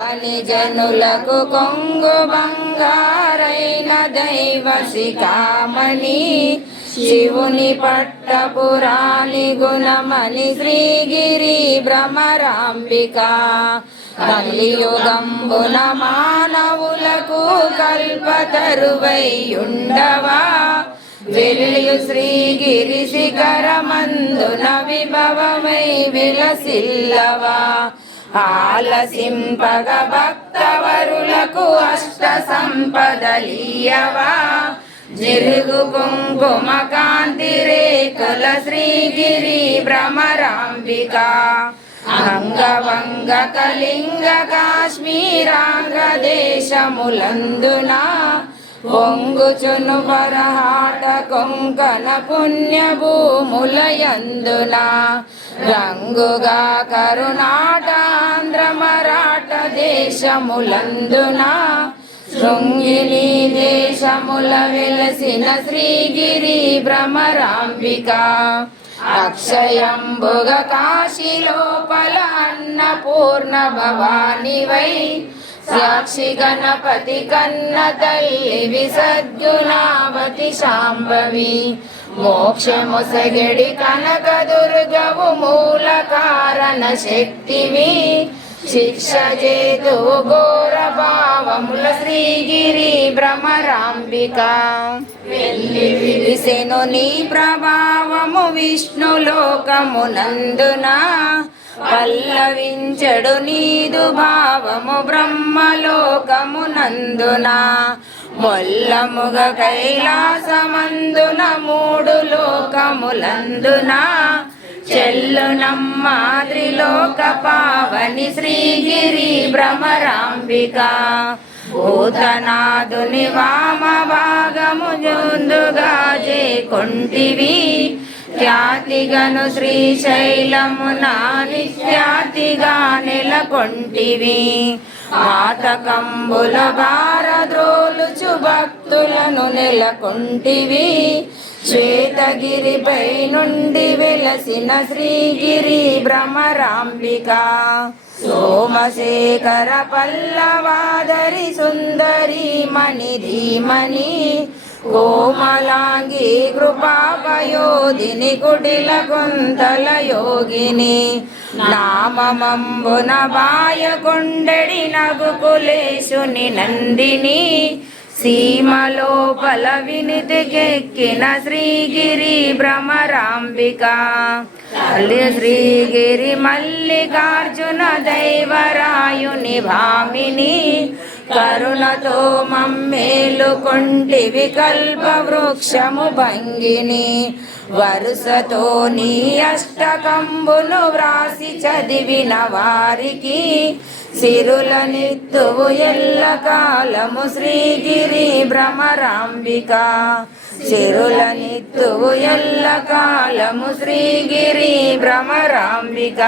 అని జనులకు కొంగు బంగారైన దైవ శిఖామణి శివుని పట్టపురాణి గుణమణి శ్రీగిరి భ్రమరాంబిక కలియుగంబున మానవులకు కల్పతరువైయుండవా వెలియు శ్రీగిరి శిఖరమందున విభవమై విలసిల్లవా ఆలసింపగ భక్తవరులకు అష్ట సంపదలీయవా జిరుగు కుంకుమ కాంతి రేఖల శ్రీగిరి భ్రమరాంబిక అంగవంగ కళింగ కాశ్మీరాంగ దేశములందున పొంగుచును పరహాట కొంకణ పుణ్యభూములయందున రంగుగా కరుణాటాంధ్ర మరాఠ దేశములందున శృంగిని దేశముల వెలసిన శ్రీగిరి భ్రమరాంబిక అక్షయంబుగ కాశీలోపల అన్నపూర్ణ భవానివై సాక్షి గణపతి కన్న తల్లి విసద్గుణావతి శాంభవి మోక్షముసగడి కనక దుర్గవు మూల కారణ శక్తివి శిక్ష చేతువు ఘోర భావముల శ్రీగిరి భ్రమరాంబిక వెళ్ళి విలిసెను నీ ప్రభావము విష్ణులోకమునందున పల్లవించడు నీదు భావము బ్రహ్మలోకమునందున మొల్లముగ కైలాసమందున మూడు లోకములందున చెల్లునమ్మాద్రిలోక పావని శ్రీగిరి భ్రమరాంబిక భూతనాథుని వామ భాగము జోందుగా చేకొంటివి ఖ్యాతిగను శ్రీశైలమున నిత్యాతిగా నెలకొంటివి ఆతకంబుల భారద్రోలుచు భక్తులను నెలకొంటివి శ్వేతగిరిపై నుండి వెలసిన శ్రీగిరి భ్రమరాంబిక సోమశేఖర పల్లవాదరి సుందరి మణి ధీమణి కోమలాంగి కృపాపయోధిని కుటిల కుంతల యోగిని నామమంబున బాయకొండెడి నగుకులేశుని నందిని సీమలోపల వినితికెక్కిన శ్రీగిరి భ్రమరాంబిక శ్రీగిరి మల్లికార్జున దైవరాయుని భామిని కరుణతో మమ్మేలుకొంటివి కల్ప వృక్షము భంగిని వరుసతో నీ అష్టకంబును వ్రాసి చదివిన వారికి సిరులనిత్తువు ఎల్ల కాలము శ్రీగిరి భ్రమరాంబిక సిరులనిత్తువు ఎల్ల కాలము శ్రీగిరి భ్రమరాంబిక.